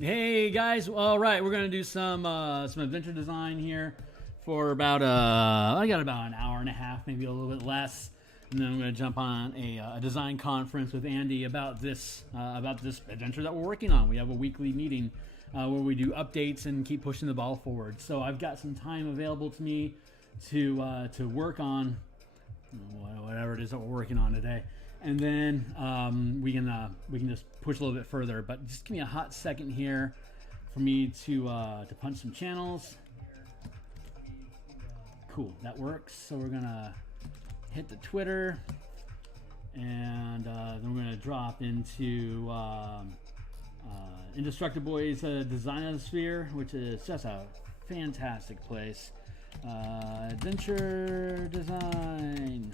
Hey guys, all right, we're gonna do some adventure design here for about I got about an hour and a half, maybe a little bit less, and then I'm gonna jump on a design conference with Andy about this adventure that we're working on. We have a weekly meeting where we do updates and keep pushing the ball forward. So I've got some time available to me to work on whatever it is that we're working on today. And then we can just push a little bit further. But just give me a hot second here for me to punch some channels. Cool, that works. So we're gonna hit the Twitter, and then we're gonna drop into Indestructiboy's Designosphere, which is just a fantastic place. Adventure design.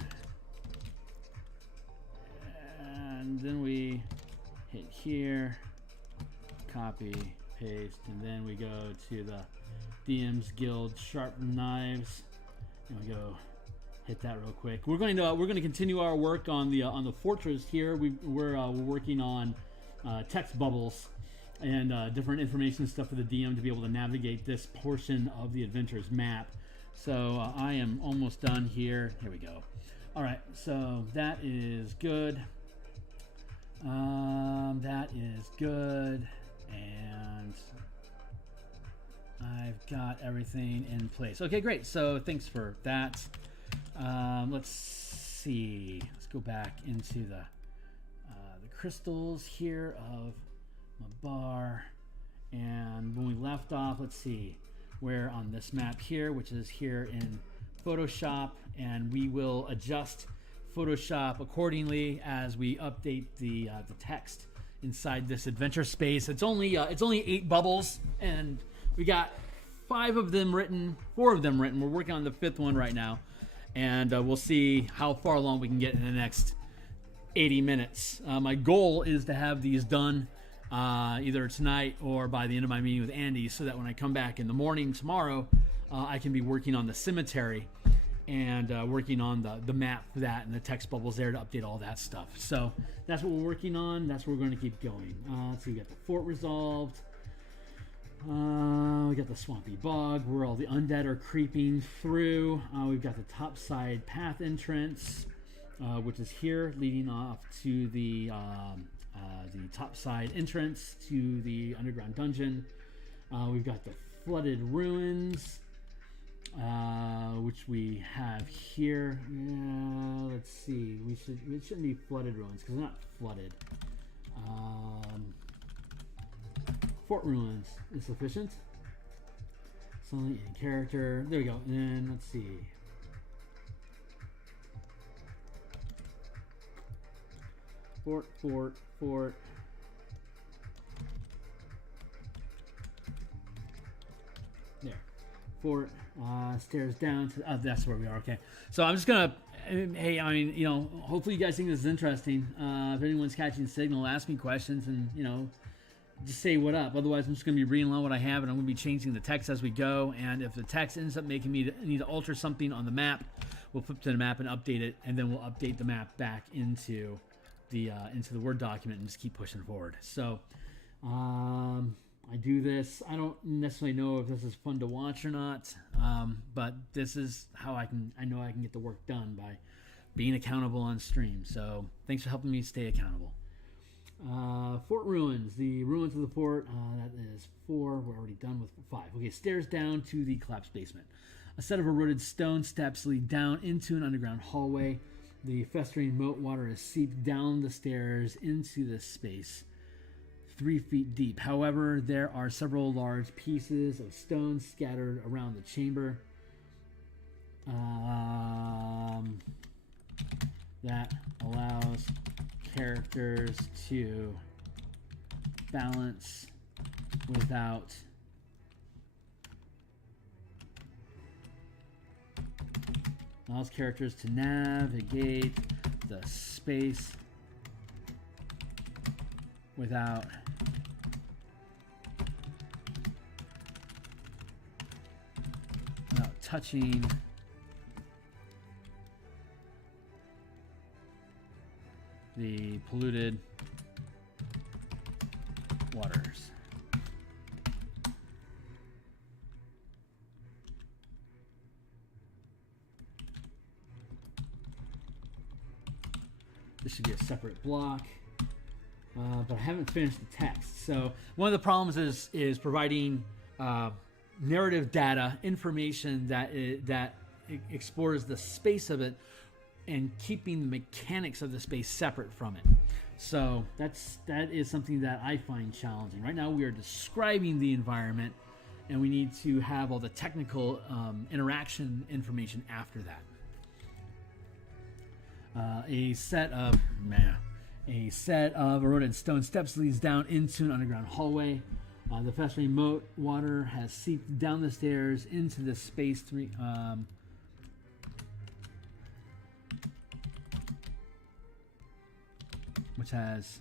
And then we hit here, copy, paste, and then we go to the DMsGuild sharpen knives, and we go hit that real quick. We're going to continue our work on the fortress here. We're working on text bubbles and different information stuff for the DM to be able to navigate this portion of the adventure's map. So I am almost done here. Here we go. All right, so that is good. That is good, and I've got everything in place. Okay, great. So thanks for that. Let's see. Let's go back into the crystals here of Mabar, and when we left off, let's see. We're on this map here, which is here in Photoshop, and we will adjust Photoshop accordingly as we update the text inside this adventure space. It's only 8 bubbles, and we got 4 of them written. We're working on the 5th one right now, and we'll see how far along we can get in the next 80 minutes. My goal is to have these done either tonight or by the end of my meeting with Andy, so that when I come back in the morning tomorrow, I can be working on the cemetery and working on the map for that and the text bubbles there to update all that stuff. So that's what we're working on. That's where we're going to keep going. Let's see, we got the fort resolved. We got the swampy bog where all the undead are creeping through. We've got the top side path entrance, which is here, leading off to the top side entrance to the underground dungeon. We've got the flooded ruins, which we have here. Let's see. It shouldn't be flooded ruins because they're not flooded. Fort ruins is sufficient. It's only in character. There we go. And then let's see. Fort. There. Fort. Stairs down to. That's where we are. Okay. So I'm just gonna. Hey, I mean, hopefully you guys think this is interesting. If anyone's catching signal, ask me questions, and just say what up. Otherwise, I'm just gonna be reading on what I have, and I'm gonna be changing the text as we go. And if the text ends up making me need to alter something on the map, we'll flip to the map and update it, and then we'll update the map back into the Word document and just keep pushing forward. So I do this. I don't necessarily know if this is fun to watch or not, but this is how I know I can get the work done, by being accountable on stream. So thanks for helping me stay accountable. Fort ruins. The ruins of the fort. That is 4. We're already done with 5. Okay, stairs down to the collapsed basement. A set of eroded stone steps lead down into an underground hallway. The festering moat water is seeped down the stairs into this space, 3 feet deep. However, there are several large pieces of stone scattered around the chamber. That allows characters to balance without allows characters to navigate the space without touching the polluted waters. this should be a separate block. But I haven't finished the text. So one of the problems is providing narrative data, information that explores the space of it, and keeping the mechanics of the space separate from it. So that is something that I find challenging. Right now we are describing the environment, and we need to have all the technical interaction information after that. A set of eroded stone steps leads down into an underground hallway. The festering moat water has seeped down the stairs into the space which has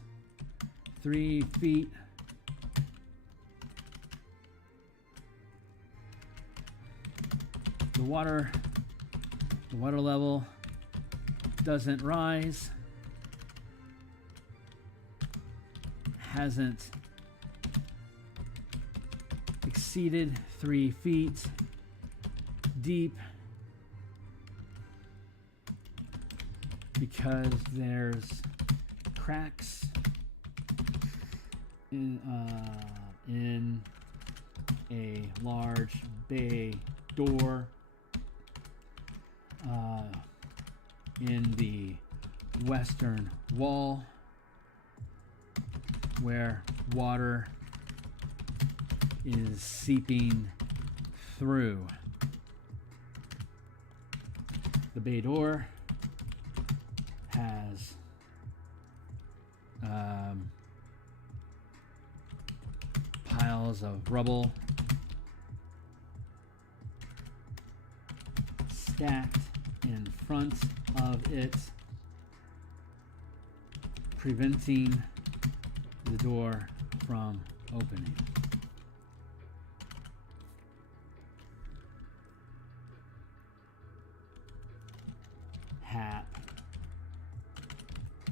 3 feet. The water level doesn't rise, hasn't exceeded 3 feet deep because there's cracks in a large bay door in the western wall where water is seeping through. The bay door has piles of rubble stacked in front of it, preventing the door from opening.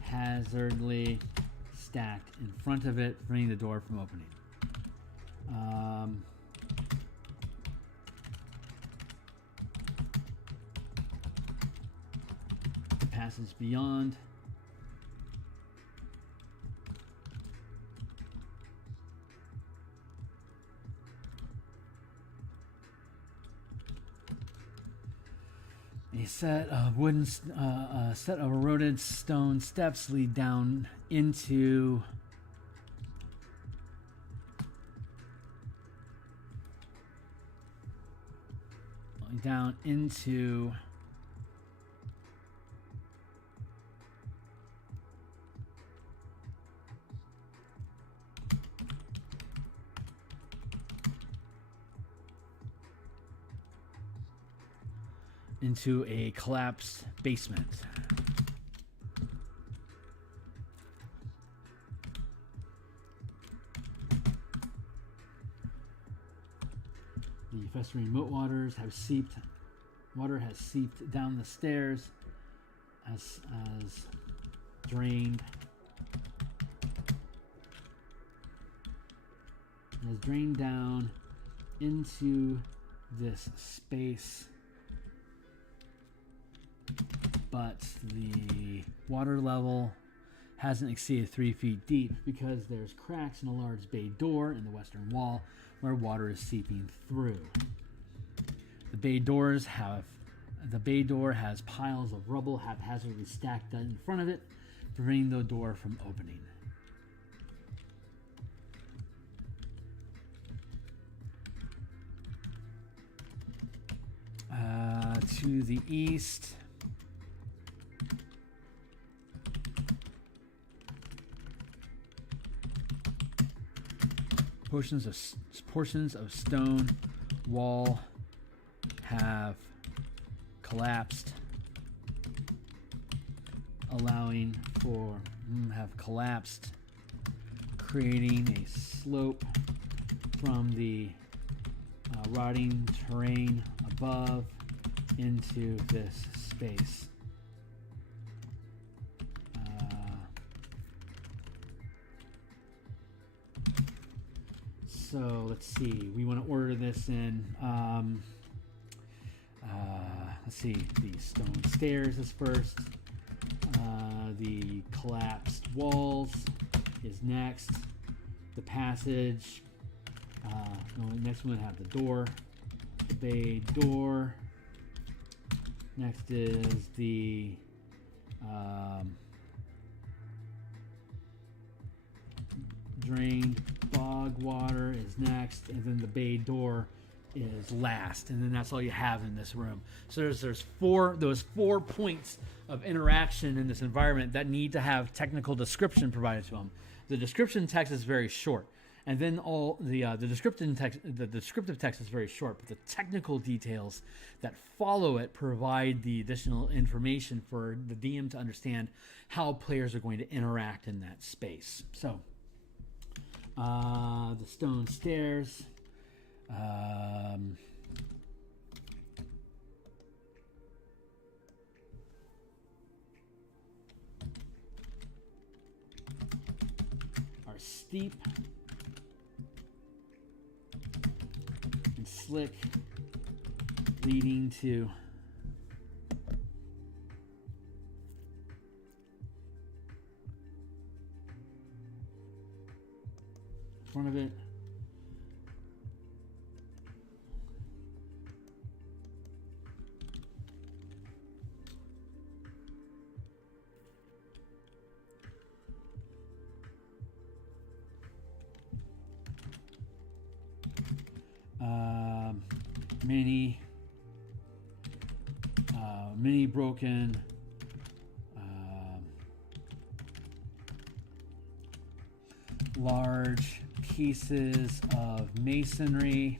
Haphazardly stacked in front of it, preventing the door from opening. The passage beyond. A set of eroded stone steps lead down into a collapsed basement. The festering moat water has seeped down the stairs, has drained down into this space, but the water level hasn't exceeded 3 feet deep because there's cracks in a large bay door in the western wall where water is seeping through. The bay door has piles of rubble haphazardly stacked in front of it, preventing the door from opening. To the east, portions of stone wall have collapsed, creating a slope from the rotting terrain above into this space. So let's see, we want to order this in, let's see, the stone stairs is first, The collapsed walls is next. The passage. Next one have the door. The bay door. Next is the drained bog water is next, and then the bay door is last, and then that's all you have in this room. So there's those four points of interaction in this environment that need to have technical description provided to them. The description text is very short, and then all the descriptive text is very short, but the technical details that follow it provide the additional information for the DM to understand how players are going to interact in that space. So the stone stairs. Are steep and slick, leading to front of it. Many broken large pieces of masonry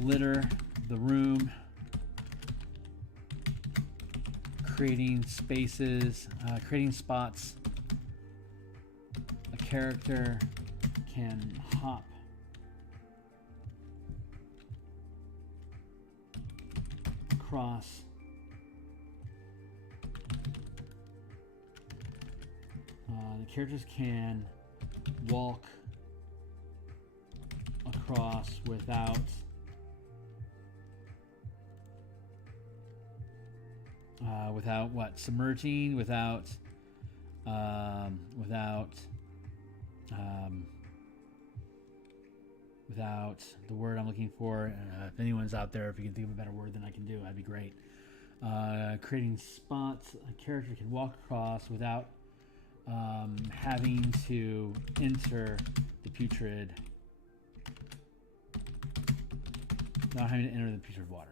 litter the room, creating spaces, creating spots. A character can hop across the characters can walk across without submerging, without the word I'm looking for. If anyone's out there, if you can think of a better word than I can do, that'd be great. Creating spots a character can walk across without having to enter the putrid, without having to enter the putrid water.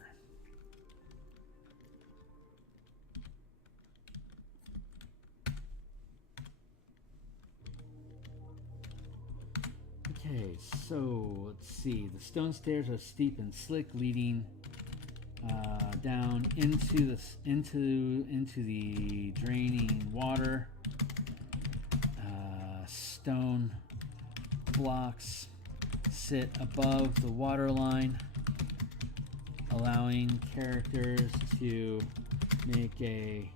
Okay, so let's see. The stone stairs are steep and slick, leading down into the draining water. Stone blocks sit above the water line, allowing characters to make a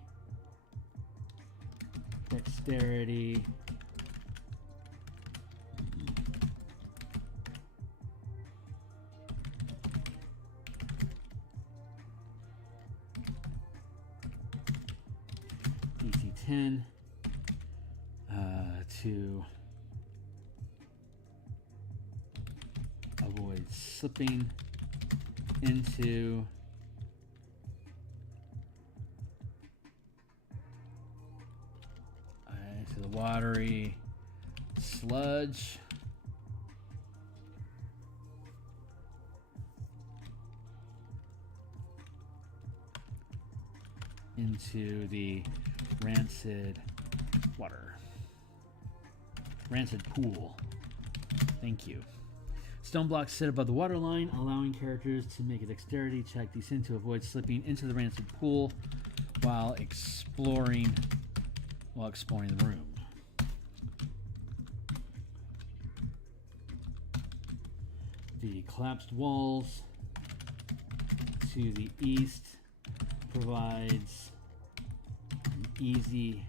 dexterity DC 10 to avoid slipping into the watery sludge. Into the rancid water. Rancid pool. Thank you. Stone blocks sit above the water line, allowing characters to make a dexterity check DC to avoid slipping into the rancid pool while exploring the room. The collapsed walls to the east provides an easy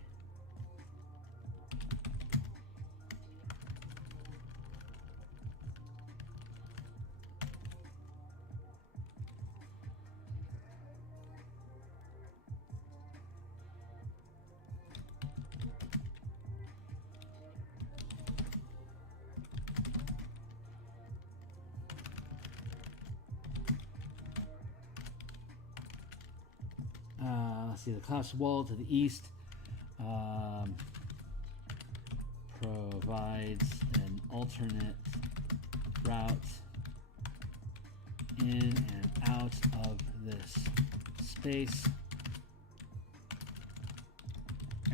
see the collapsed wall to the east provides an alternate route in and out of this space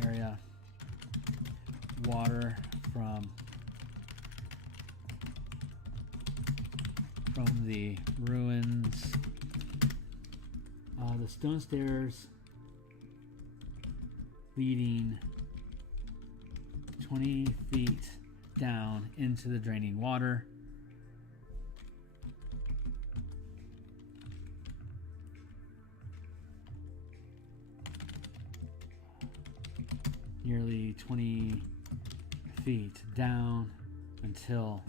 area. Water from the ruins. The stone stairs leading 20 feet down into the draining water. Nearly 20 feet down until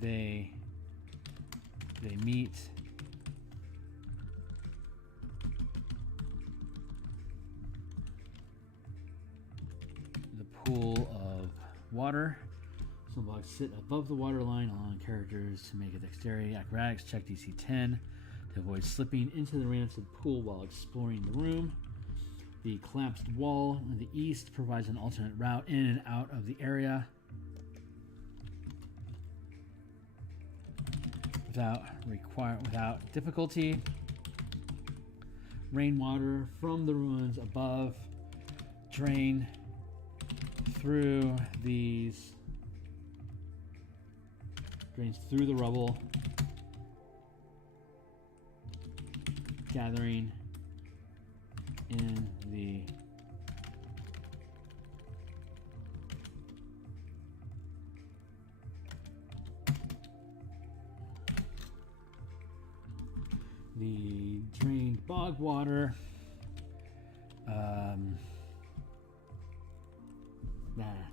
they meet the pool of water. Some blocks sit above the water line, allowing characters to make a dexterity acrobatics check DC 10 to avoid slipping into the rancid pool while exploring the room. The collapsed wall in the east provides an alternate route in and out of the area without difficulty. Rainwater from the ruins above drains through the rubble, gathering in the drained bog water.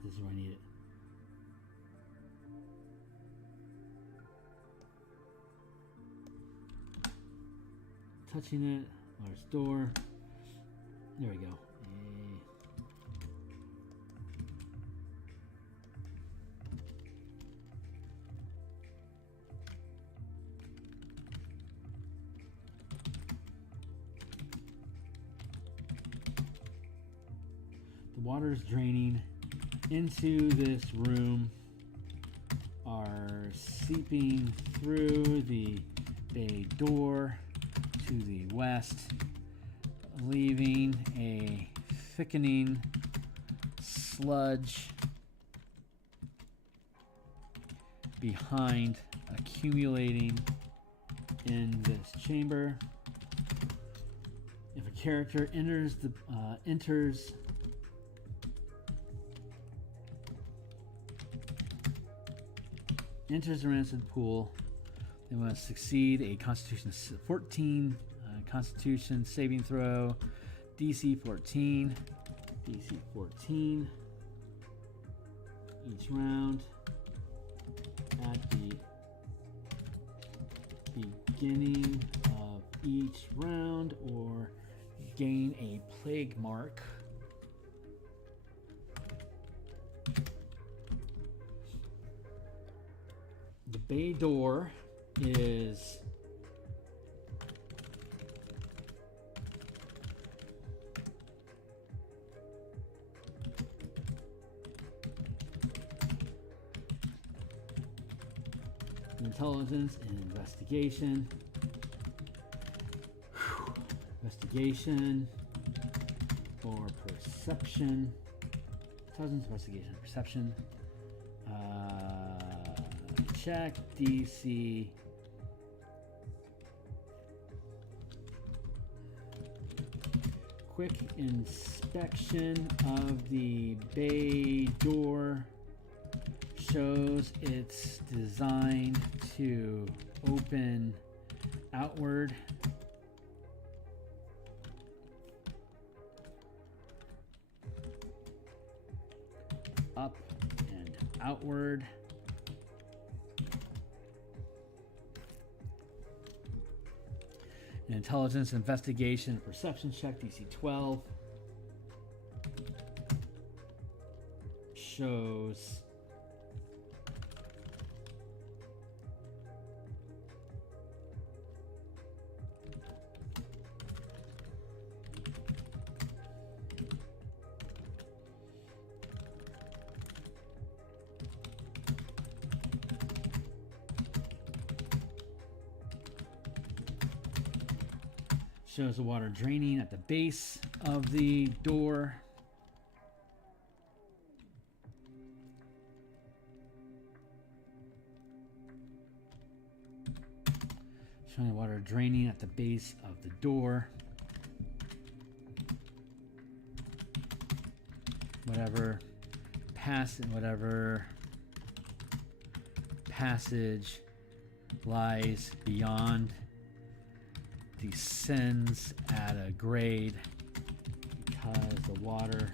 This is where I need it. Touching it, large door. There we go. The water's draining into this room, are seeping through the bay door to the west, leaving a thickening sludge behind, accumulating in this chamber. If a character enters the rancid pool, they must succeed a Constitution 14 Constitution saving throw, DC 14 each round. At the beginning of each round, or gain a plague mark. The bay door is intelligence and investigation. Investigation or perception. Intelligence, investigation, perception. Check DC. Quick inspection of the bay door shows it's designed to open outward. Up and outward. An intelligence, investigation, perception check, DC 12. Shows Shows the water draining at the base of the door. Showing the water draining at the base of the door. Whatever passage lies beyond descends at a grade because the water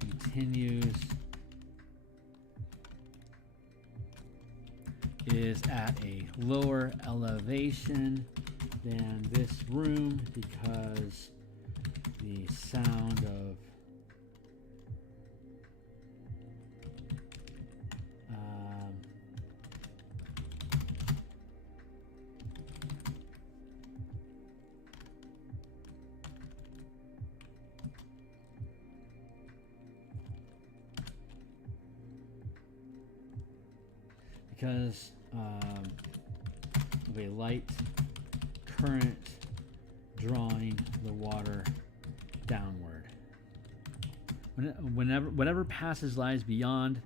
continues is at a lower elevation than this room because the sound of because of a light current drawing the water downward. Whatever passage lies beyond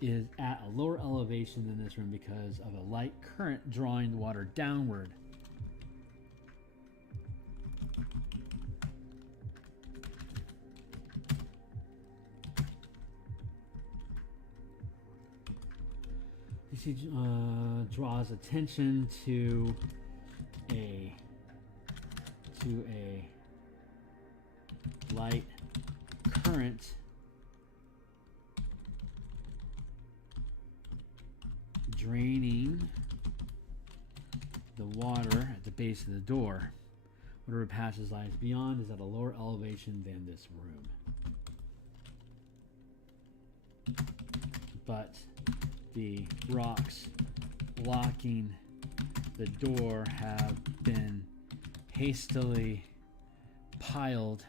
is at a lower elevation than this room because of a light current drawing the water downward. She draws attention to a light current draining the water at the base of the door. Whatever passage lies beyond is at a lower elevation than this room. But the rocks blocking the door have been hastily piled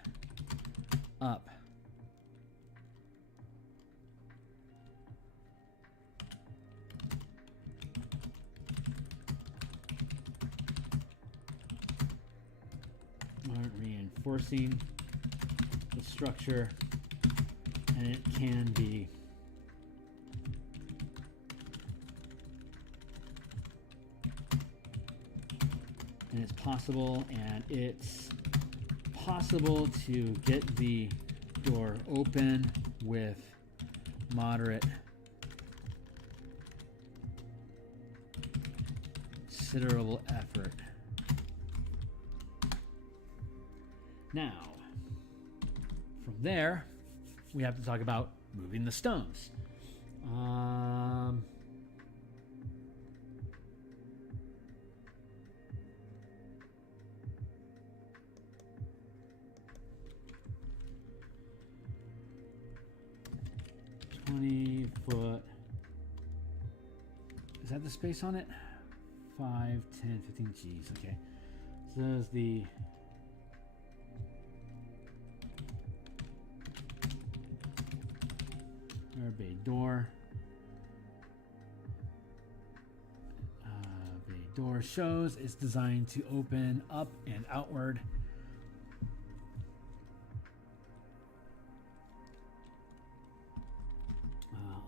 up. Reinforcing the structure, and it can be it's possible to get the door open with moderate considerable effort. Now, from there, we have to talk about moving the stones. 20 foot. Is that the space on it? 5, 10, 15. Geez, okay. So there's the bay door. Bay door shows it's designed to open up and outward.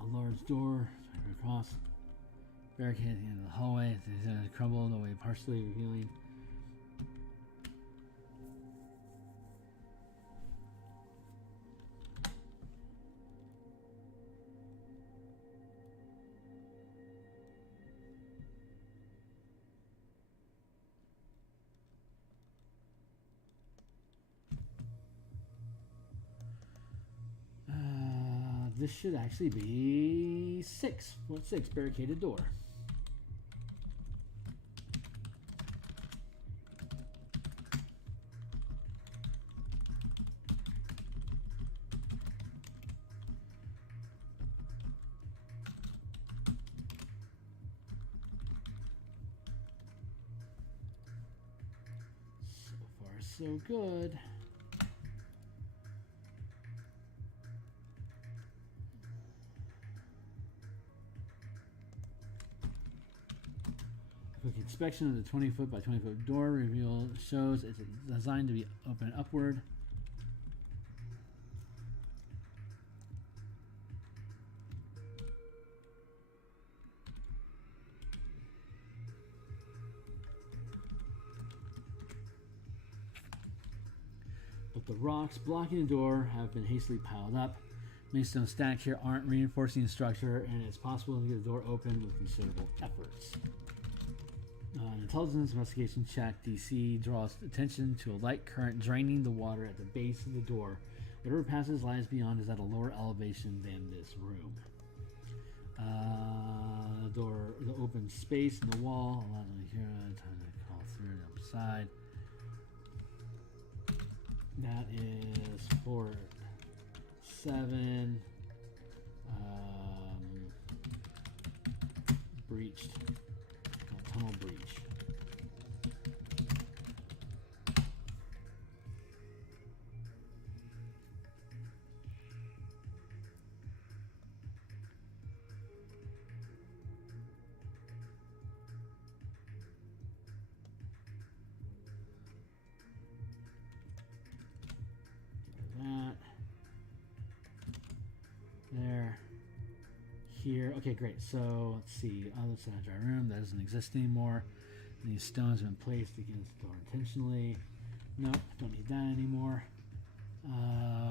A large door across, barricade at the end of the hallway. It's going to crumble away, partially revealing. This should actually be 6 foot 6 barricaded door. So far, so good. Quick inspection of the 20-foot by 20-foot door reveal shows it's designed to be open upward. But the rocks blocking the door have been hastily piled up. Many stones stacked here aren't reinforcing the structure, and it's possible to get the door open with considerable efforts. An intelligence investigation check, DC draws attention to a light current draining the water at the base of the door. Whatever passes lies beyond is at a lower elevation than this room. The open space in the wall allows me here time to crawl through the upside. That is 4, 7. Breached. Tunnel breach. There. Here. Okay, great. So let's see. Other side of our room. That doesn't exist anymore. And these stones have been placed against the door intentionally. Nope, don't need that anymore.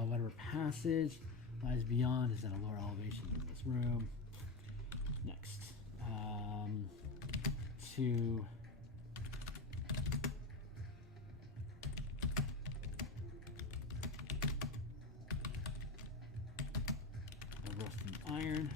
Whatever passage lies beyond is at a lower elevation than this room. Next. To rusting iron.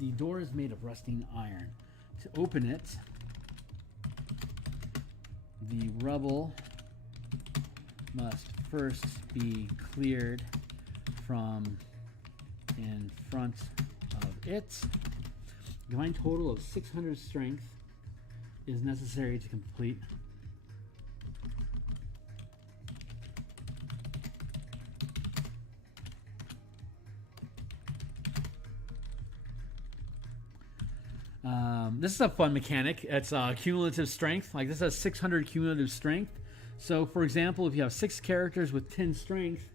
The door is made of rusting iron. To open it, the rubble must first be cleared from in front of it. A combined total of 600 strength is necessary to complete. This is a fun mechanic. It's cumulative strength. Like this has 600 cumulative strength. So, for example, if you have 6 characters with 10 strength,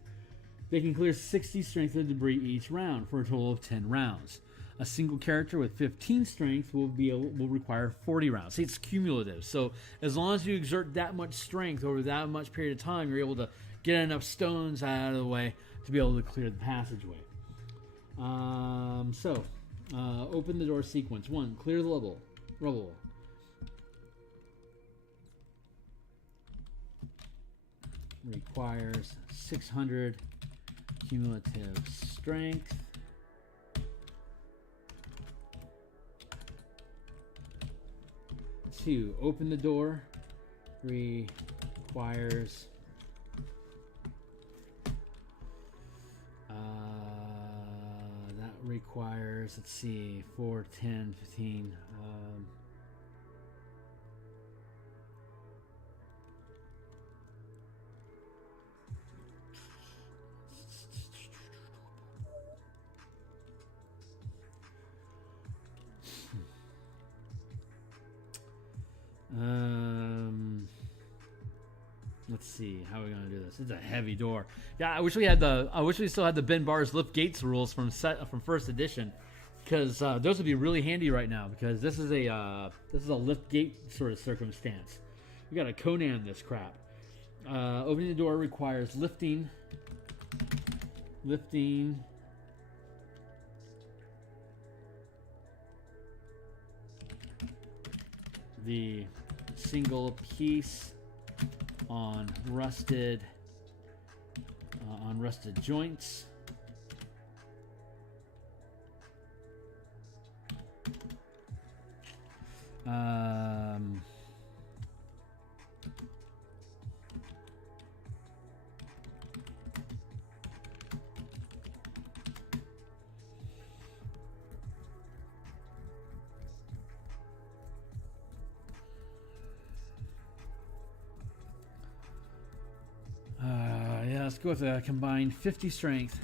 they can clear 60 strength of debris each round for a total of 10 rounds. A single character with 15 strength will require 40 rounds. See, it's cumulative. So, as long as you exert that much strength over that much period of time, you're able to get enough stones out of the way to be able to clear the passageway. Open the door sequence. 1. Clear the rubble. Requires 600 cumulative strength. 2. Open the door. Requires requires, let's see, 4, 10, 15. Let's see how we're gonna do this. It's a heavy door. Yeah, I wish we still had the Ben Bar's lift gates rules from first edition, because those would be really handy right now. Because this is a lift gate sort of circumstance. We got to Conan this crap. Opening the door requires lifting the single piece on rusted joints. go with a combined 50 strength.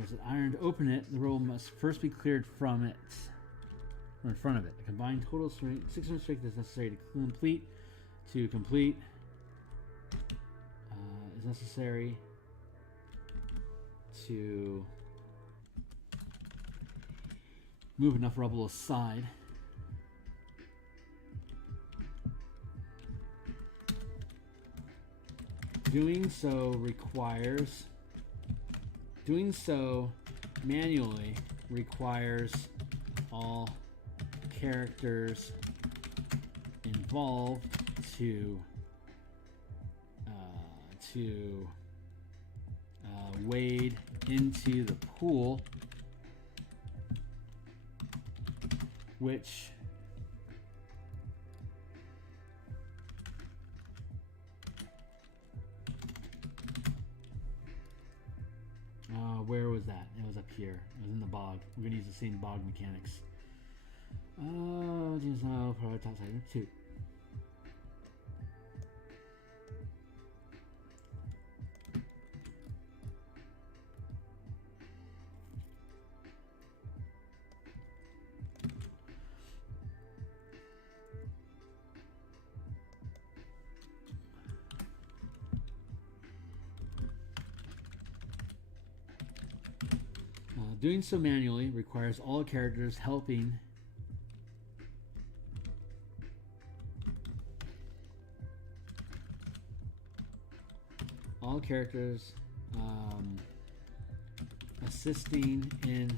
Was it iron? To open it, the roll must first be cleared from it, or in front of it. A combined total strength, 600 strength is necessary to complete. Is necessary to move enough rubble aside. Doing so manually requires all characters involved to wade into the pool, which where was that? It was up here. It was in the bog. We're going to use the same bog mechanics. Just now, probably top side. 2. Doing so manually requires all characters helping assisting in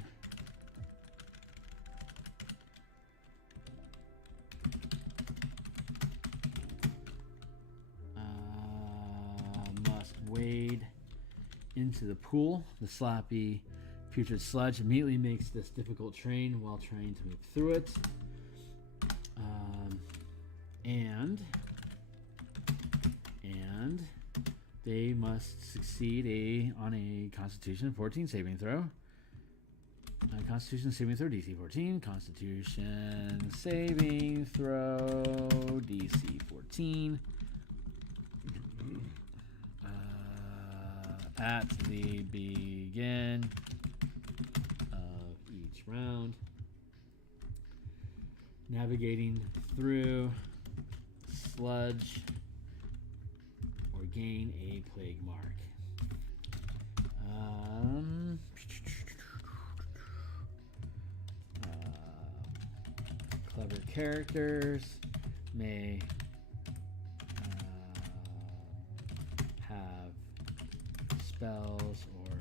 must wade into the pool. The sloppy putrid sludge immediately makes this difficult terrain while trying to move through it. And they must succeed on a Constitution 14 saving throw. Constitution saving throw DC 14. Constitution saving throw DC 14. At the begin of each round. Navigating through sludge or gain a plague mark. Clever characters may have spells or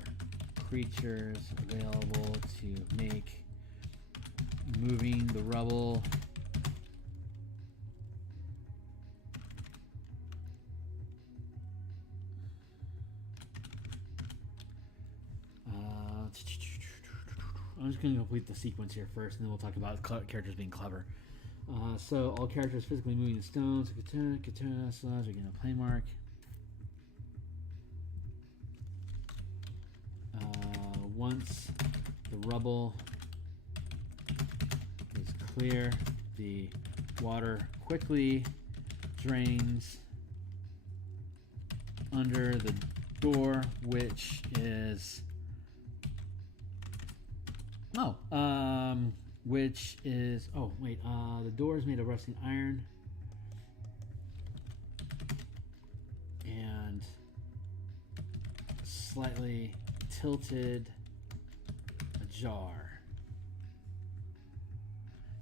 creatures available to make moving the rubble I'm just going to complete the sequence here first, and then we'll talk about characters being clever. So all characters physically moving the stones, katana, sludge, again a play mark. Once the rubble is clear, the water quickly drains under the door, which is the door is made of rusting iron and slightly tilted ajar.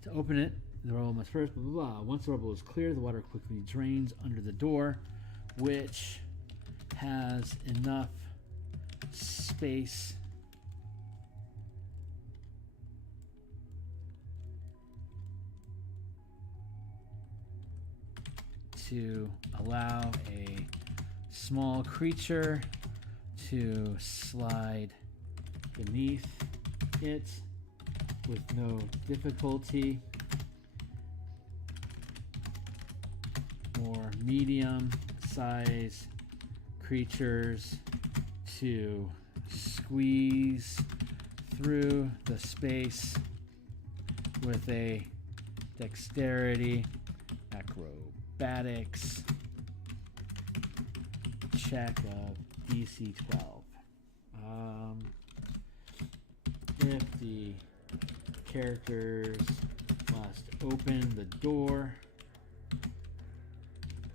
To open it, the rubble must first blah blah blah. Once the rubble is clear, the water quickly drains under the door, which has enough space to allow a small creature to slide beneath it with no difficulty, or medium size creatures to squeeze through the space with a dexterity acrobatics check of DC 12. If the characters must open the door,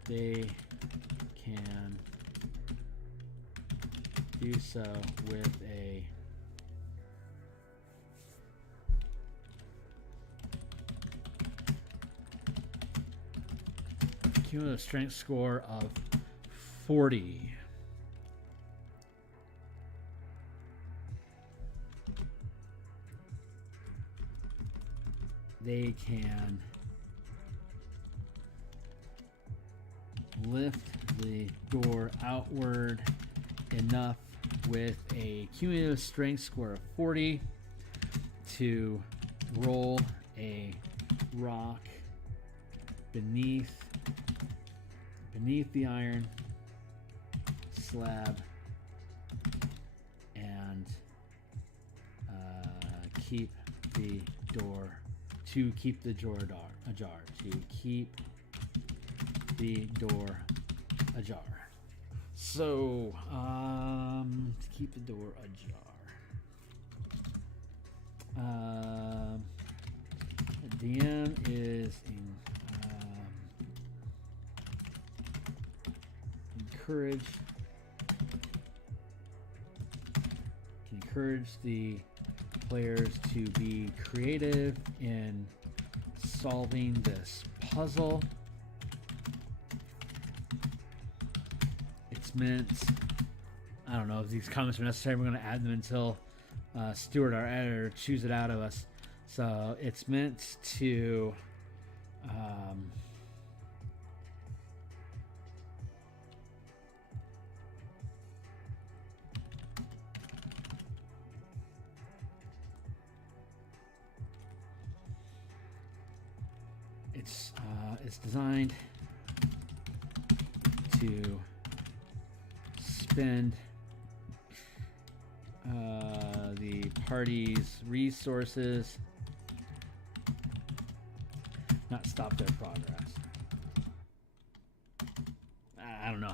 they can do so with a cumulative strength score of 40. They can lift the door outward enough with a cumulative strength score of 40 to roll a rock beneath the iron slab and keep the door ajar. So, to keep the door ajar. The DM is encourage the players to be creative in solving this puzzle. It's meant, I don't know if these comments are necessary. We're going to add them until Stuart, our editor, chews it out of us. So it's meant to it's designed to spend the party's resources, not stop their progress. I don't know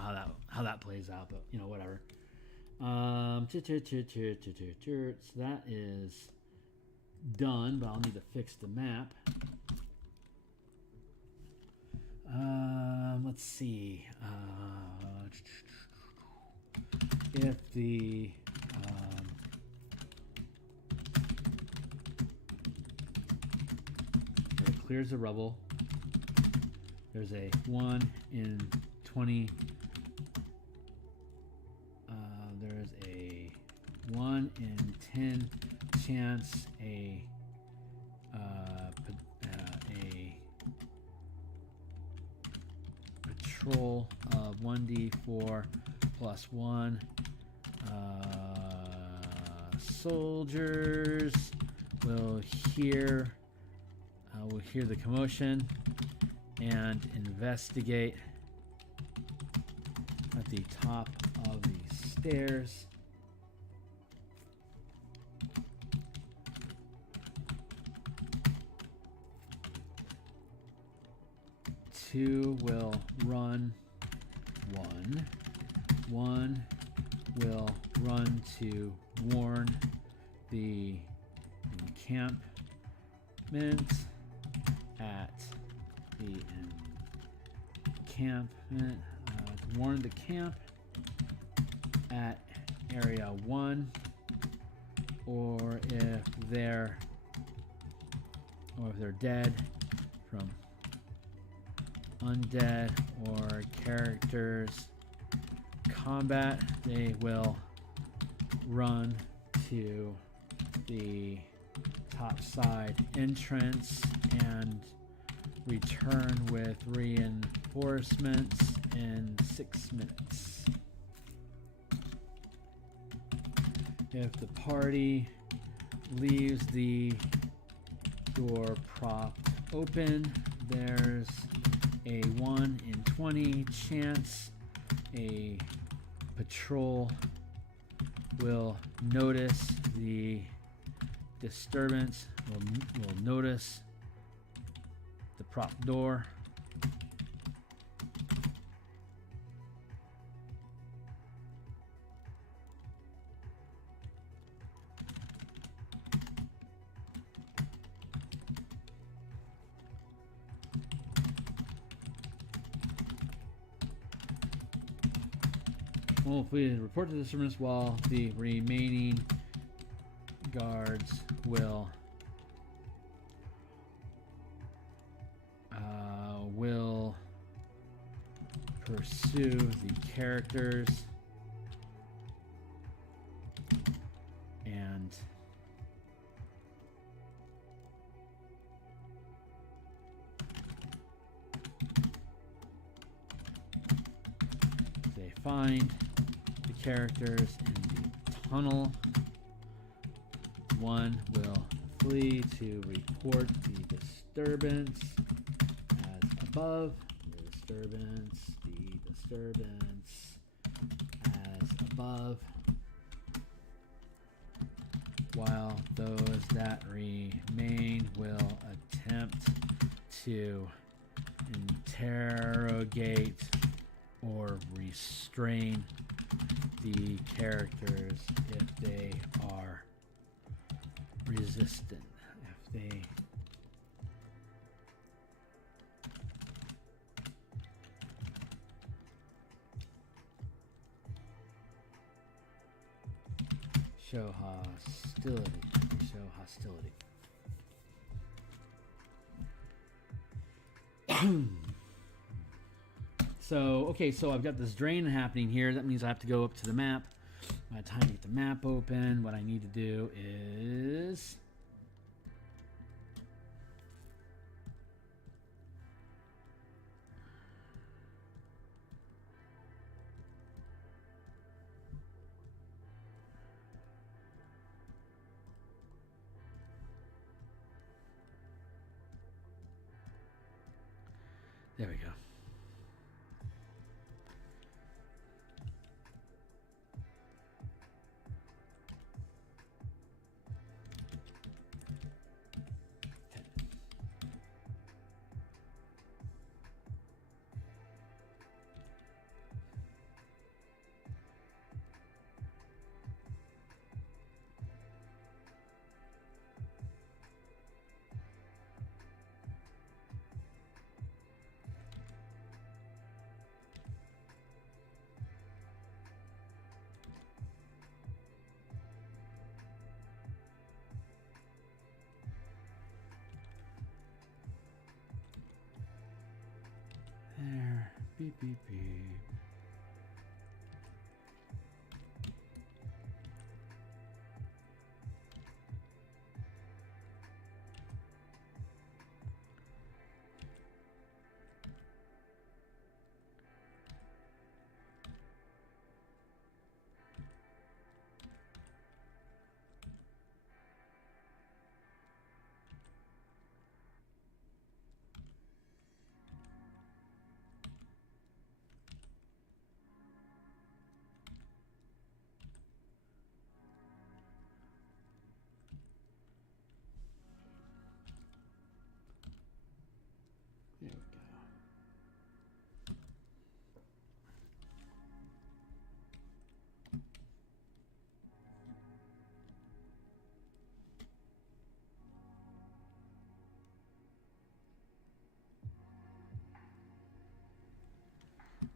how that plays out, but you know, whatever. So that is done, but I'll need to fix the map. Let's see. If the it clears the rubble, there's a 1 in 20. There's a 1 in 10 chance a patrol of 1d4 plus 1 soldiers will hear the commotion and investigate at the top of the stairs. Two will run one. One will run to warn the encampment at the encampment. Warn the camp at area 1, or if they're dead from undead or characters combat, they will run to the top side entrance and return with reinforcements in 6 minutes. If the party leaves the door prop open. There's a 1 in 20 chance a patrol will notice the disturbance, will notice the prop door. Well, if we report to the disturbance while the remaining guards will pursue the characters and they find the characters in the tunnel. One will flee to report the disturbance as above. The disturbance as above. While those that remain will attempt to interrogate or restrain the characters if they are resistant. If they show hostility. So, okay, so I've got this drain happening here. That means I have to go up to the map. By the time I get the map open, what I need to do is there we go. There. Beep, beep, beep. There we go.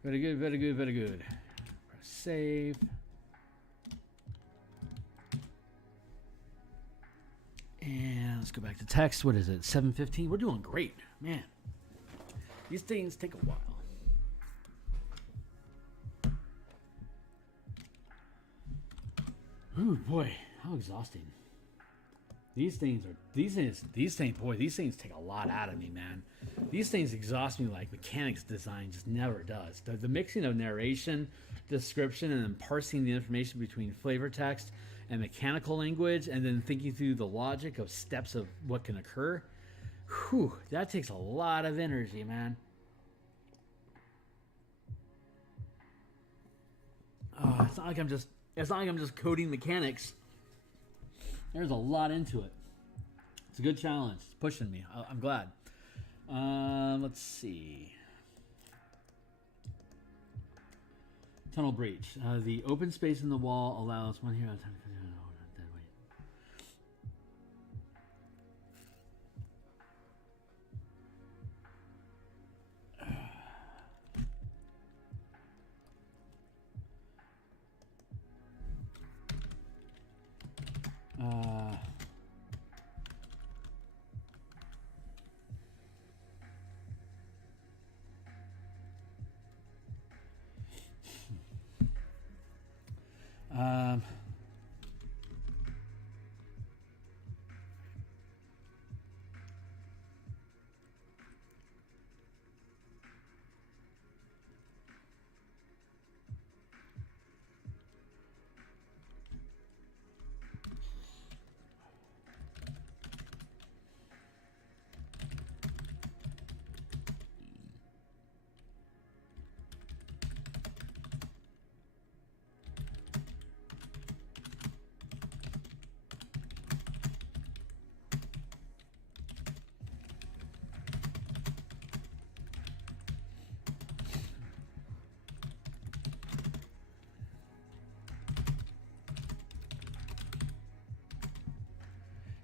Very good, very good, very good. Press save. And let's go back to text. What is it? 7:15. We're doing great, man. These things take a while. Ooh, boy, how exhausting. These things take a lot out of me, man. These things exhaust me like mechanics design just never does. The mixing of narration, description, and then parsing the information between flavor text and mechanical language, and then thinking through the logic of steps of what can occur. Whew, that takes a lot of energy, man. Oh, it's not like I'm just coding mechanics. There's a lot into it. It's a good challenge. It's pushing me. I'm glad. Let's see. Tunnel breach. The open space in the wall allows one hero at a time.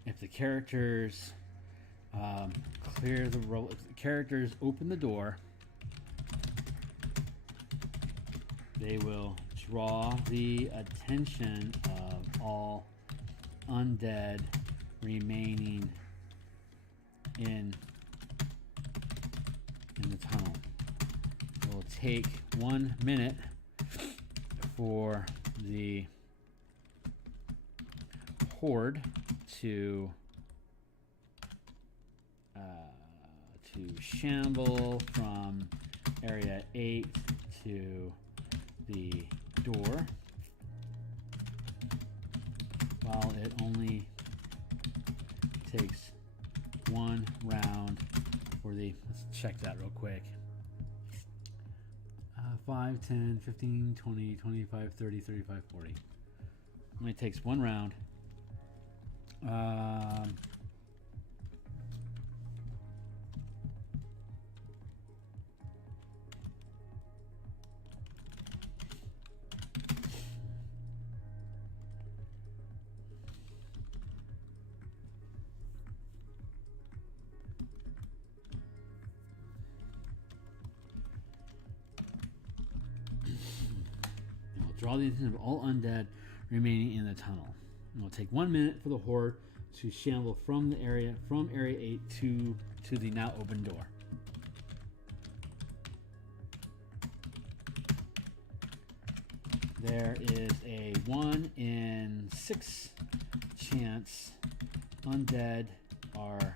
If the characters clear the roll, if the characters open the door, they will draw the attention of all undead remaining in the tunnel. It will take 1 minute for the horde to shamble from area 8 to the door, while it only takes 1 round for the, let's check that real quick, 5, 10, 15, 20, 25, 30, 35, 40. Only takes 1 round. Draw the attention of all undead remaining in the tunnel. It will take 1 minute for the horde to shamble from the area, from area 8 to the now open door. There is a 1 in 6 chance undead are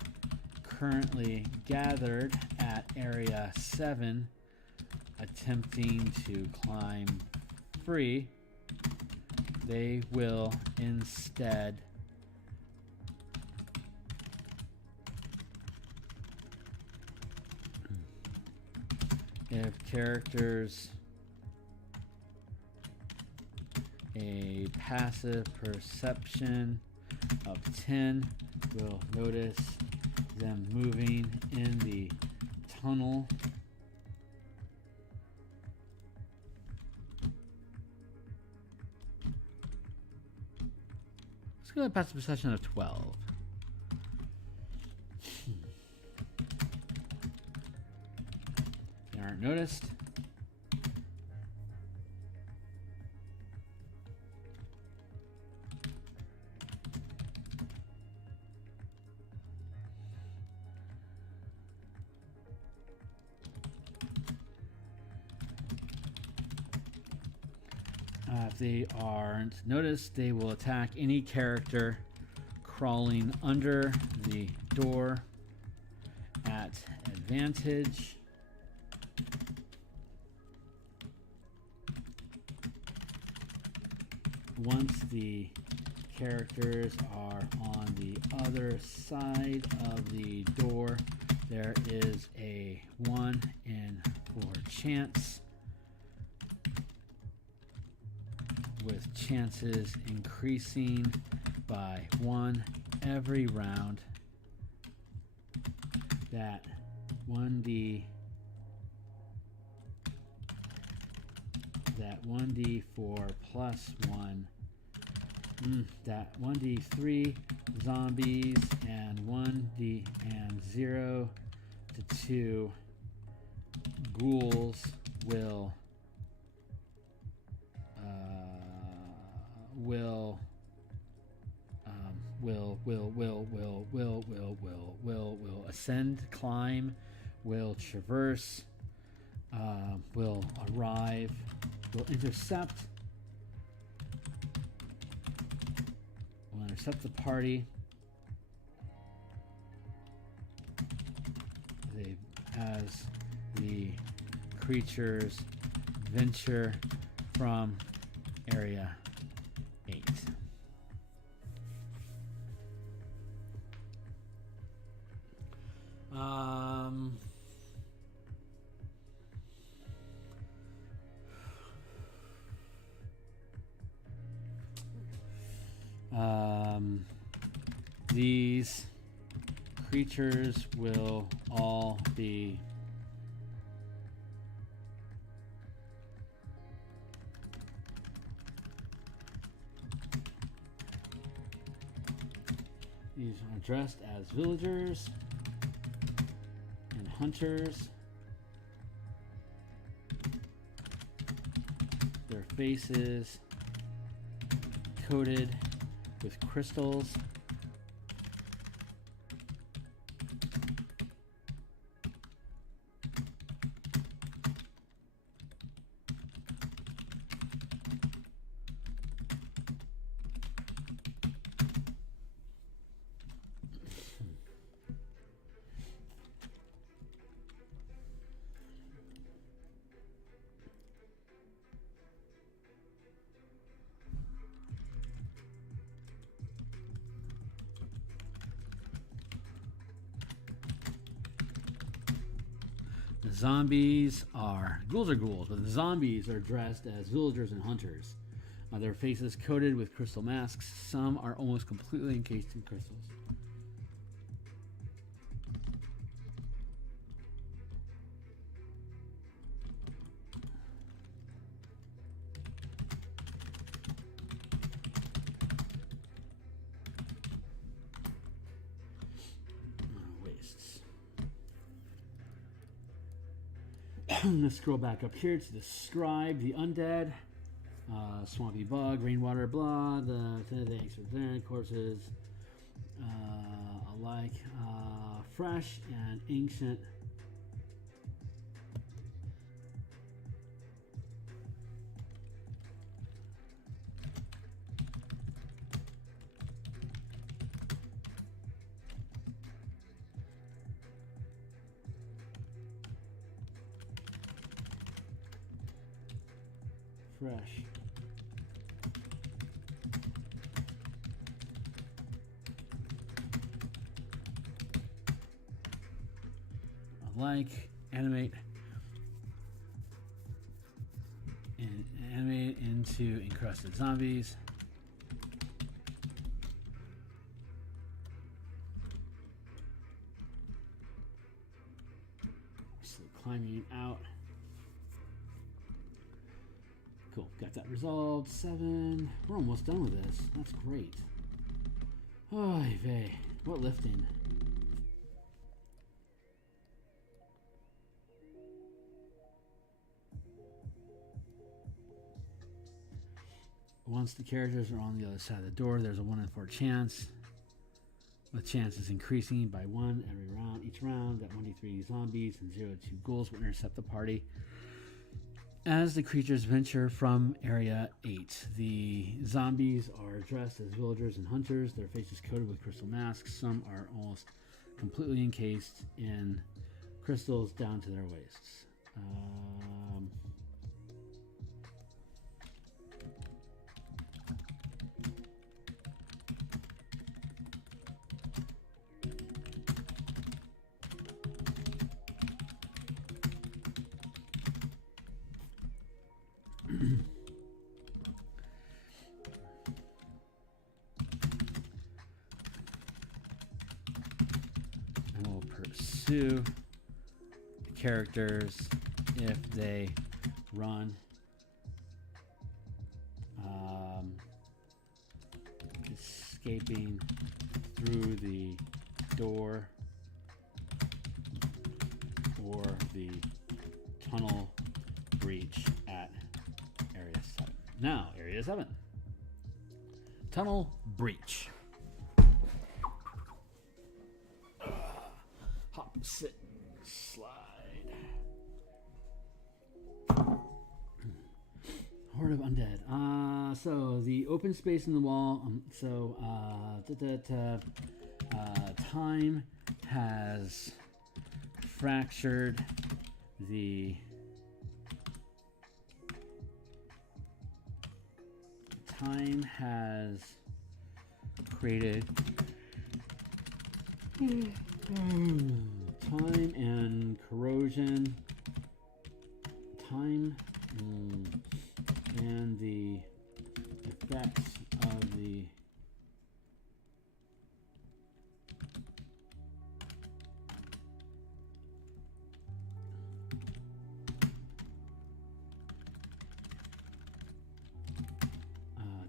currently gathered at area 7, attempting to climb free. They will instead if characters a passive perception of 10 will notice them moving in the tunnel. Let's go to passive perception of 12. They aren't noticed. If they aren't noticed, they will attack any character crawling under the door at advantage. Once the characters are on the other side of the door. There is a 1 in 4 chance, with chances increasing by 1 every round. That 1d4 plus 1, that 1d3 zombies and 1d and 0 to 2 ghouls will ascend, climb, will traverse, will arrive, will intercept the party as the creatures venture from area 8. These creatures will all be dressed as villagers and hunters. Their faces coated with crystals. The zombies are ghouls, but the zombies are dressed as villagers and hunters. Their faces coated with crystal masks. Some are almost completely encased in crystals. I'm going to scroll back up here to describe the undead. Swampy bug, rainwater blood, the corpses alike, fresh and ancient. Fresh. Like, animate into encrusted zombies. So climbing out. Cool, got that resolved. 7. We're almost done with this. That's great. Oh, vey. What lifting. Once the characters are on the other side of the door, there's a 1 in 4 chance, with chances increasing by 1 every round. Each round, that 1d3 zombies and 0 to 2 ghouls will intercept the party as the creatures venture from Area 8. The zombies are dressed as villagers and hunters. Their faces coated with crystal masks. Some are almost completely encased in crystals down to their waists. pursue characters if they run escaping through the door or the tunnel breach at Area 7. Now, Area 7. Tunnel breach. Hop, sit, slide. Horde of undead. So the open space in the wall. Time has fractured the time has created time and corrosion. Time and the effects of the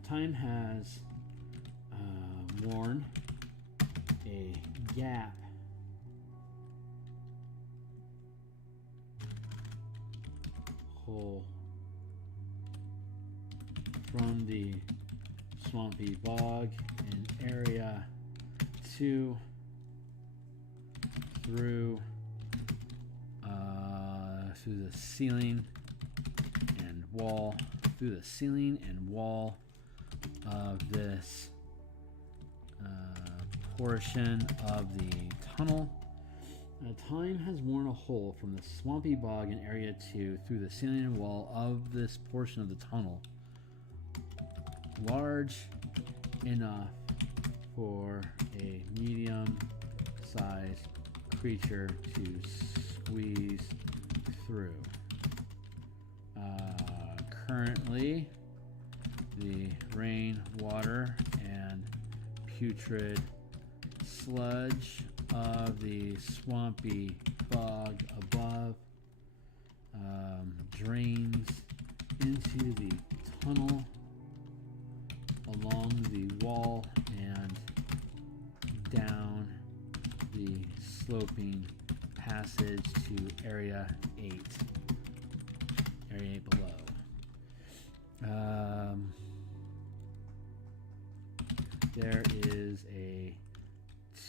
time has worn a gap hole from the swampy bog in Area 2 through the ceiling and wall, of this portion of the tunnel. Time has worn a hole from the swampy bog in Area 2 through the ceiling and wall of this portion of the tunnel, large enough for a medium-sized creature to squeeze through. Currently, the rain, water, and putrid sludge of the swampy bog above drains into the tunnel along the wall and down the sloping passage to Area 8. Area 8 below. There is a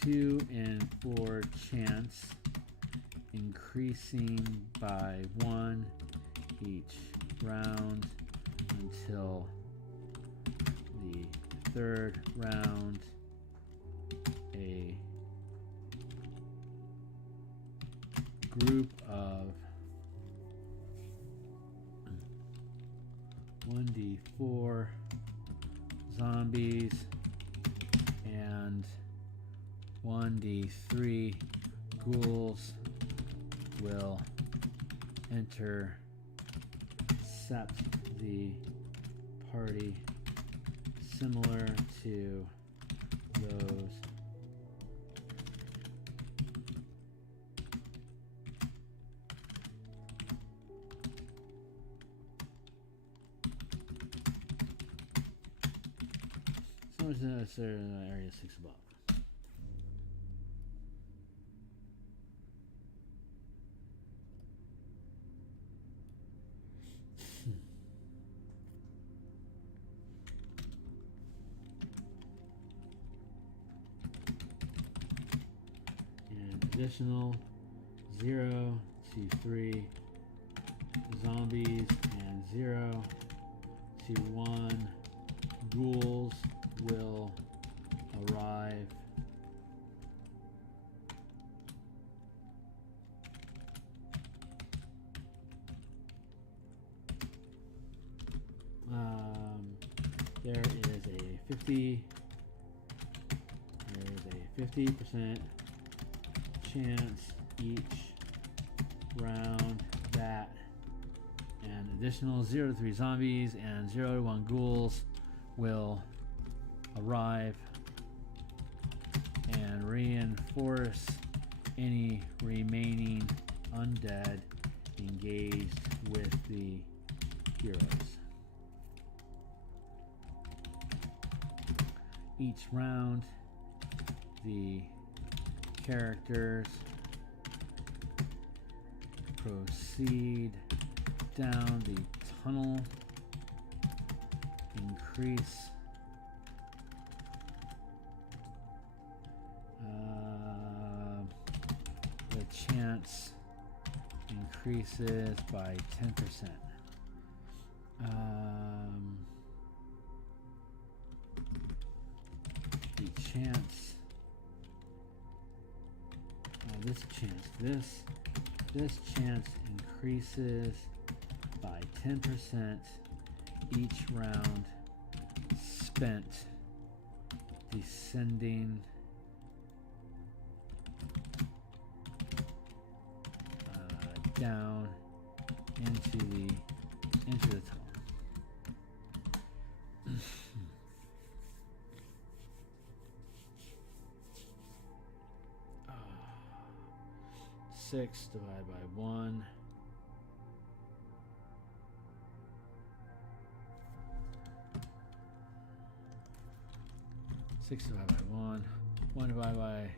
2 in 4 chance, increasing by 1 each round until the third round. A group of 1d4 zombies and 1d3 ghouls will intercept the party, similar to those Area 6 above. And additional 0 to 3 zombies and 0 to 1 ghouls will arrive. There is a 50% chance each round that an additional 0 to 3 zombies and 0 to 1 ghouls will arrive and reinforce any remaining undead engaged with the heroes. Each round, the characters proceed down the tunnel, increase the chance increases by 10%. The chance, this chance increases by 10% each round spent descending down into the tunnel. 6 divided by 1. Six divided by 1. 1 divided by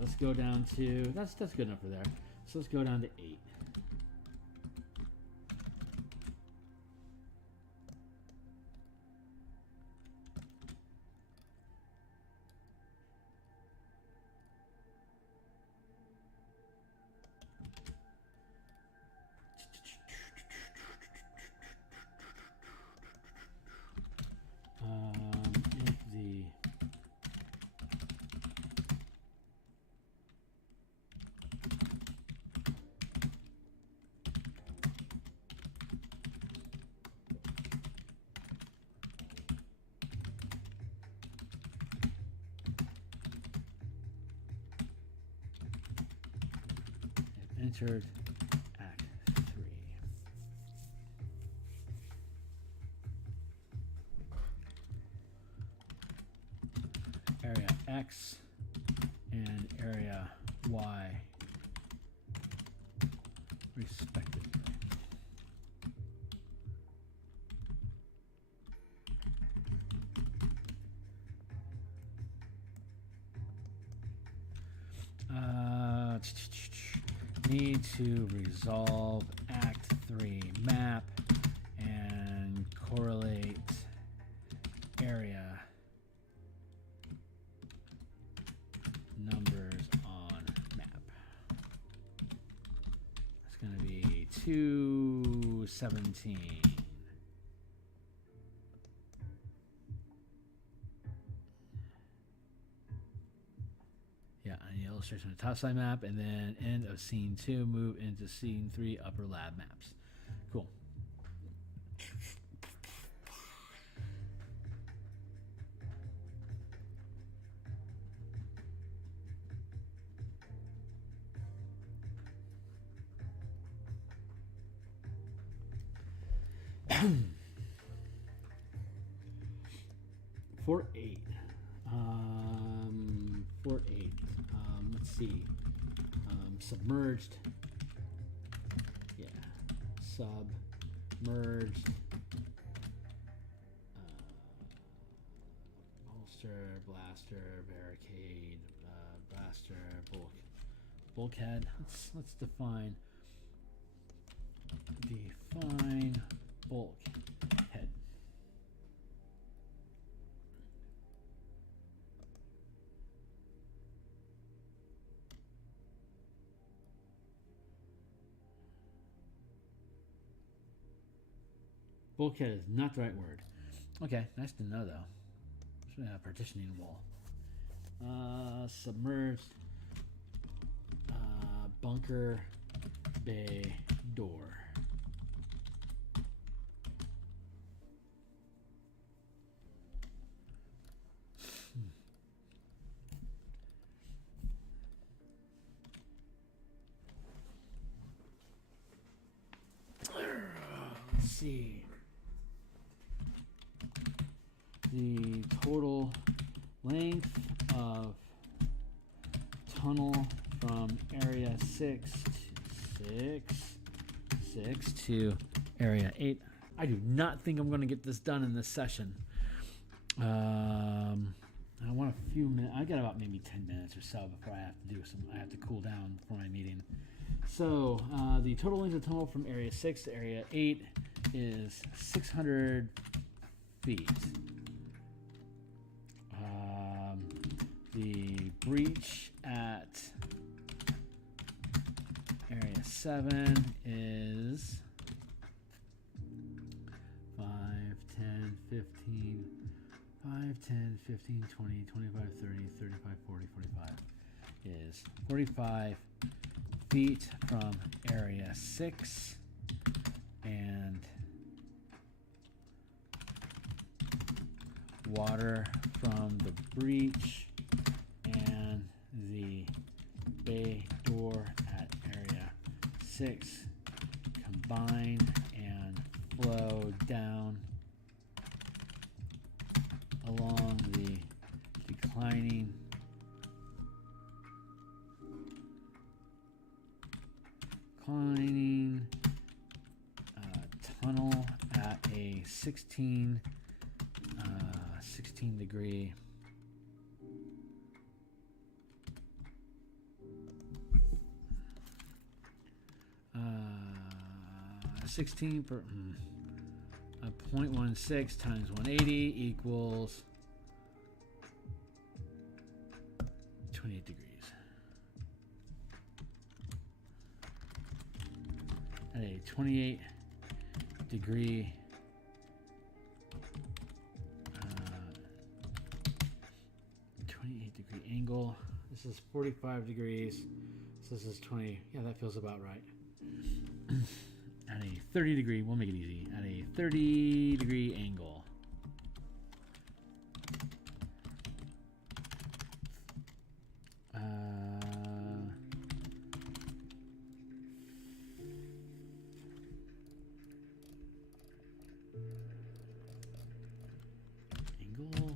let's go down to that's good enough for there. So let's go down to 8. Entered Act 3. Area X and Area Y, respectively. Need to resolve Act 3 map and correlate area numbers on map. It's going to be 217. Yeah, an illustration of the top side map, and then end of scene 2, move into scene 3, upper lab maps. Cool. For 8. Let's see. Submerged. Yeah. Submerged. Holster, blaster, barricade, blaster, bulkhead. Let's define bulkhead. Bulkhead is not the right word. Okay, nice to know though. Partitioning wall. Submerged bunker bay door. Let's see. The total length of tunnel from area 6 to area 8. I do not think I'm going to get this done in this session. I want a few minutes. I got about maybe 10 minutes or so before I have to do some. I have to cool down before my meeting. So the total length of tunnel from area 6 to area 8 is 600 feet. The breach at area 7 is 5, 10, 15, 20, 25, 30, 35, 40, 45 is 45 feet from area 6 and water from the breach and the bay door at area 6 combine and flow down along the declining tunnel at a 16 degree 16 per 0.16 times 180 equals 28 degrees. At a 28 degree 28 degree angle. This is 45 degrees. So this is 20. Yeah, that feels about right. At a 30 degree, we'll make it easy. At a 30 degree angle. Angle.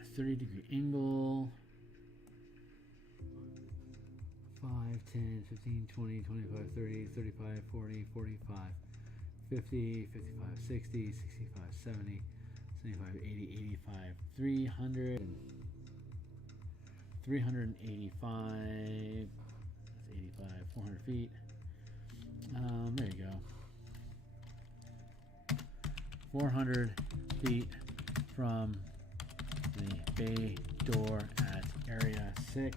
A 30 degree angle. 5, 10, 15, 20, 25, 30, 35, 40, 45, 50, 55, 60, 65, 70, 75, 80, 85, 300, 385, that's 85, 400 feet. There you go. 400 feet from the bay door at area 6.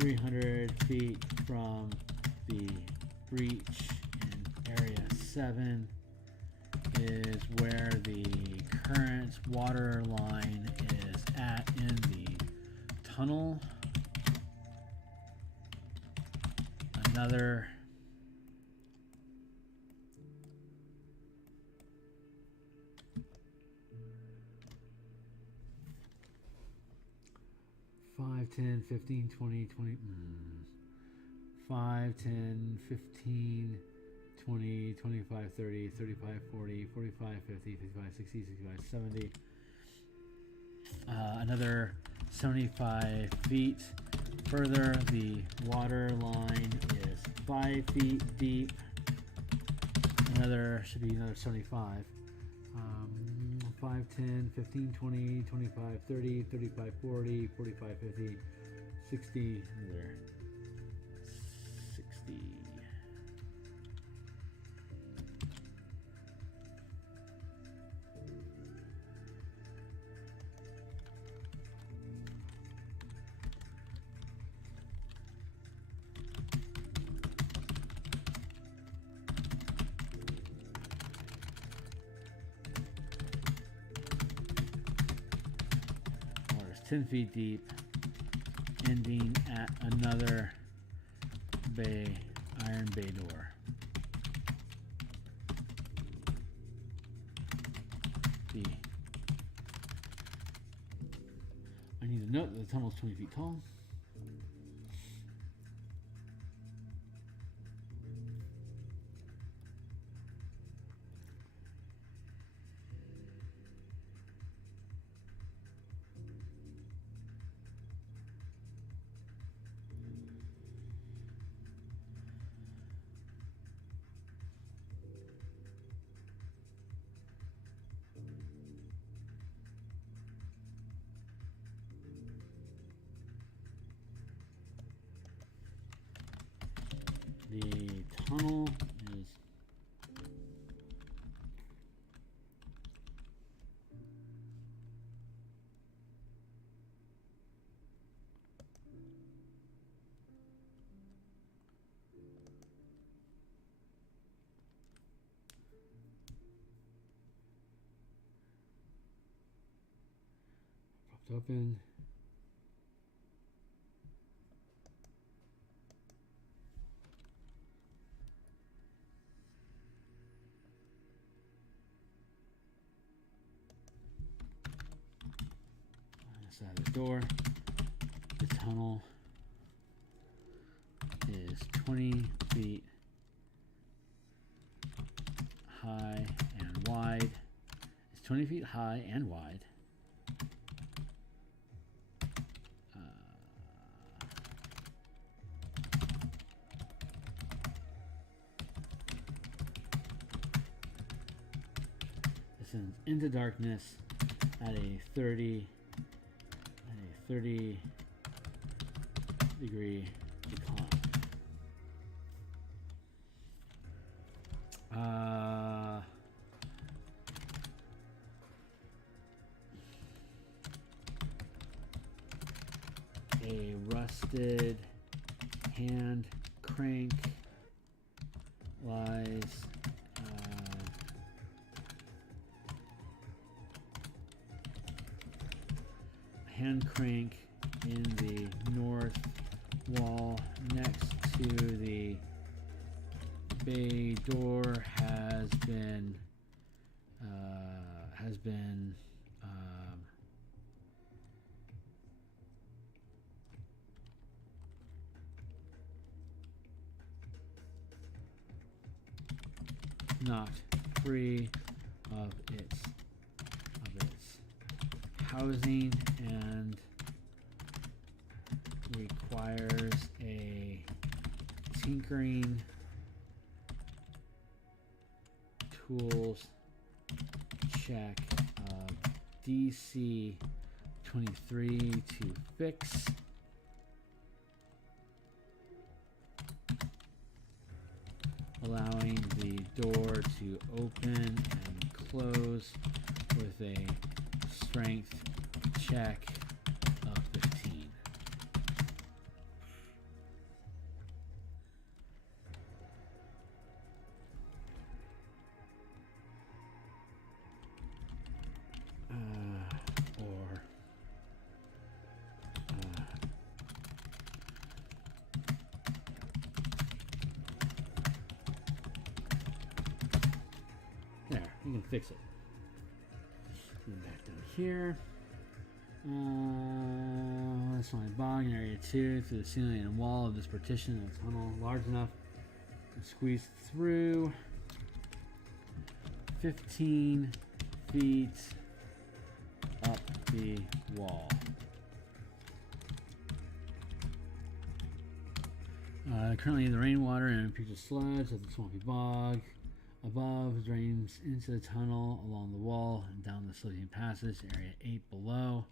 300 feet from the breach in area 7 is where the current water line is at in the tunnel. Another 5, 10, 15, 20, 20, 5, 10, 15, 20, 25, 30, 35, 40, 45, 50, 55, 60, 65, 70. Another 75 feet further, the water line is 5 feet deep. Should be another 75. 5, 10, 15, 20, 25, 30, 35, 40, 45, 50, 60, there. 60. 10 feet deep, ending at another iron bay door. B. I need to note that the tunnel is 20 feet tall. The tunnel is propped open. Side of the door. The tunnel is 20 feet high and wide. It's 20 feet high and wide. Descends into darkness at a 30 degree decline. A rusted hand crank lies hand crank in the north wall next to the bay door has been knocked free of its housing and requires a tinkering tools check of DC 23 to fix. Allowing the door to open and close with a strength check of 15. There, you can fix it. Back down here. That's my bog in area 2 through the ceiling and wall of this partition of the tunnel large enough to squeeze through 15 feet up the wall. Currently the rainwater and future sludge of the swampy bog above drains into the tunnel along the wall and down the sloping passage, area 8 below.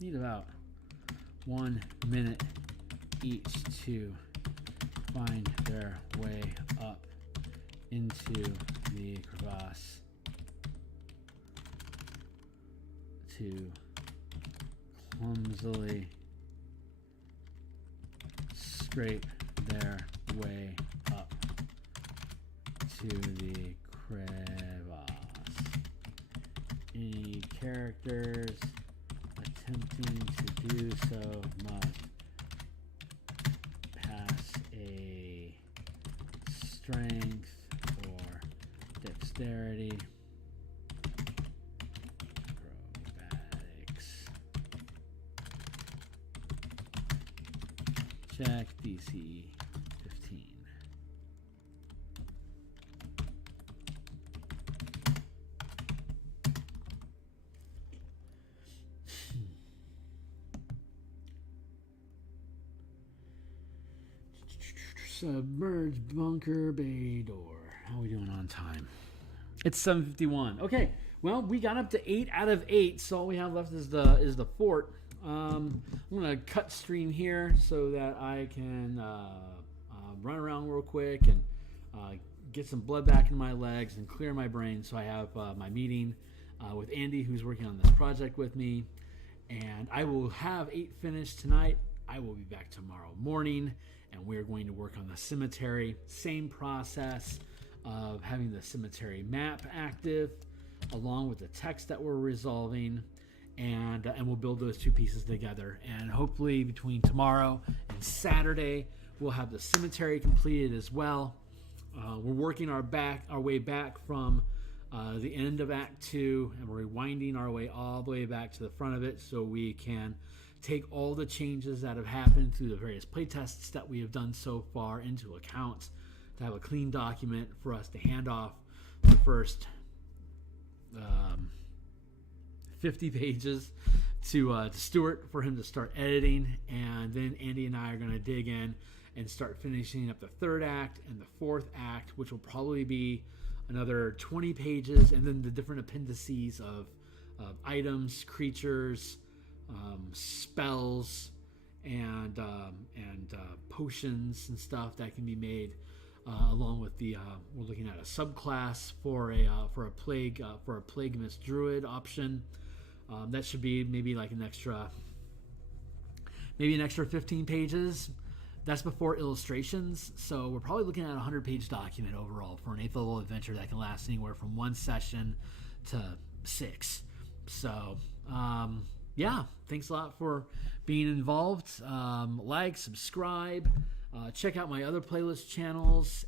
Need about 1 minute each to find their way up into the crevasse to clumsily scrape their way up to the crevasse. Any characters attempting to do so must pass a strength or dexterity acrobatics check DC 15. Submerged bunker bay door. How are we doing on time? It's 7:51. Okay, well, we got up to 8 out of 8, so all we have left is the fort. I'm gonna cut stream here so that I can run around real quick and get some blood back in my legs and clear my brain. So I have my meeting with Andy, who's working on this project with me, and I will have 8 finished tonight. I will be back tomorrow morning, and we're going to work on the cemetery. Same process of having the cemetery map active, along with the text that we're resolving, and we'll build those two pieces together. And hopefully between tomorrow and Saturday, we'll have the cemetery completed as well. We're working our way back from the end of Act 2, and we're rewinding our way all the way back to the front of it so we can take all the changes that have happened through the various playtests that we have done so far into account to have a clean document for us to hand off the first 50 pages to Stuart for him to start editing, and then Andy and I are going to dig in and start finishing up the third act and the fourth act, which will probably be another 20 pages, and then the different appendices of items, creatures, spells, and potions and stuff that can be made, along with the we're looking at a subclass for a plaguemus druid option. That should be maybe like an extra 15 pages. That's before illustrations, so we're probably looking at a 100-page document overall for an 8th level adventure that can last anywhere from 1 session to 6. So yeah, thanks a lot for being involved. Like, subscribe, check out my other playlist channels,